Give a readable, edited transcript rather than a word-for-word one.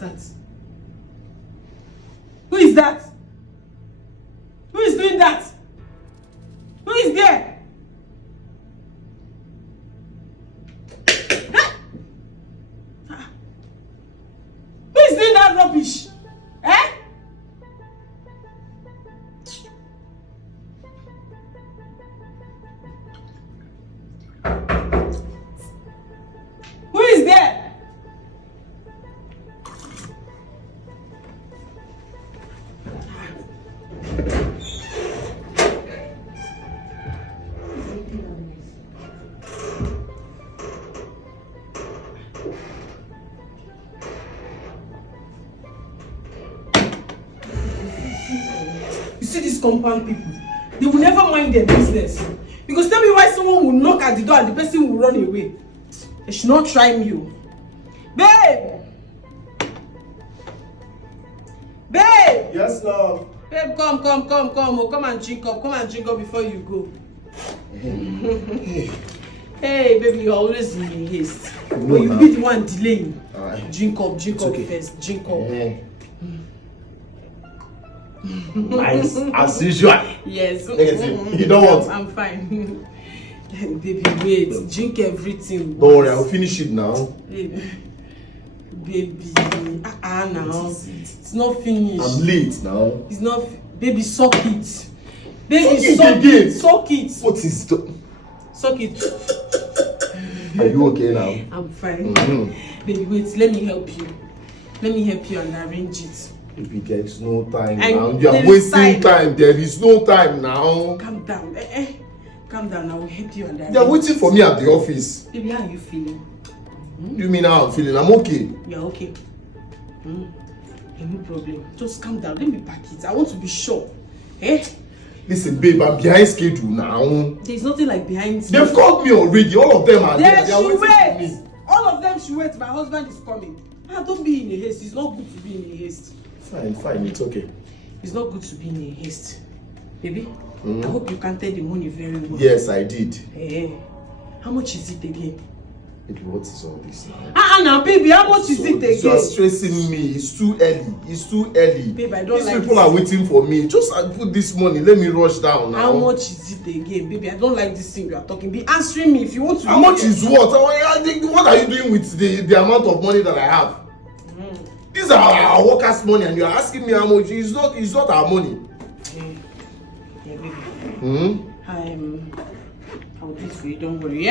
that? Who is that? Who is doing that? Who is there? Who is doing that rubbish? Eh? Who is there? You see these compound people, they will never mind their business. Because tell me why someone will knock at the door and the person will run away. They should not try me. Babe! Babe! Yes, love. Babe, come. Oh, come and drink up. Come and drink up before you go. Hey, baby, you're always in haste. But you be the one delaying. Drink up okay. First. Drink up. Nice, as usual. Yes. You know what? I'm fine. Baby, wait. Drink everything. Don't worry, I'll finish it now. Baby, now. It's not finished. I'm late now. It's not. Baby, suck it. Baby, suck it. Suck it. What is the... Suck it. Are you okay now? I'm fine. Baby, wait. Let me help you. Let me help you and arrange it. Baby, there is no time And now. You are wasting time. There is no time now. Calm down. Calm down. I will help you and arrange. They are waiting for me at the office. Baby, how are you feeling? You mean how I'm feeling? I'm okay. You're okay. No problem. Just calm down. Let me pack it. I want to be sure. Listen, babe, I'm behind schedule now. There's nothing like behind schedule. They've called me already. All of them are there. They are waiting for me. All of them should wait. My husband is coming. Don't be in a haste. It's not good to be in a haste. Fine. It's okay. It's not good to be in a haste. Baby, I hope you counted the money very well. Yes, I did. How much is it again? Baby, what is all this now? Now, baby, how much is it again? You are stressing me. It's too early. Babe, I don't These like people are waiting for me. Just put this money. Let me rush down now. How much is it again? Baby, I don't like this thing you are talking. Be answering me if you want to. How much is what? What are you doing with the amount of money that I have? These are our workers' money and you are asking me how much. It's not our money. Yeah, baby. I'll do it for you. Don't worry,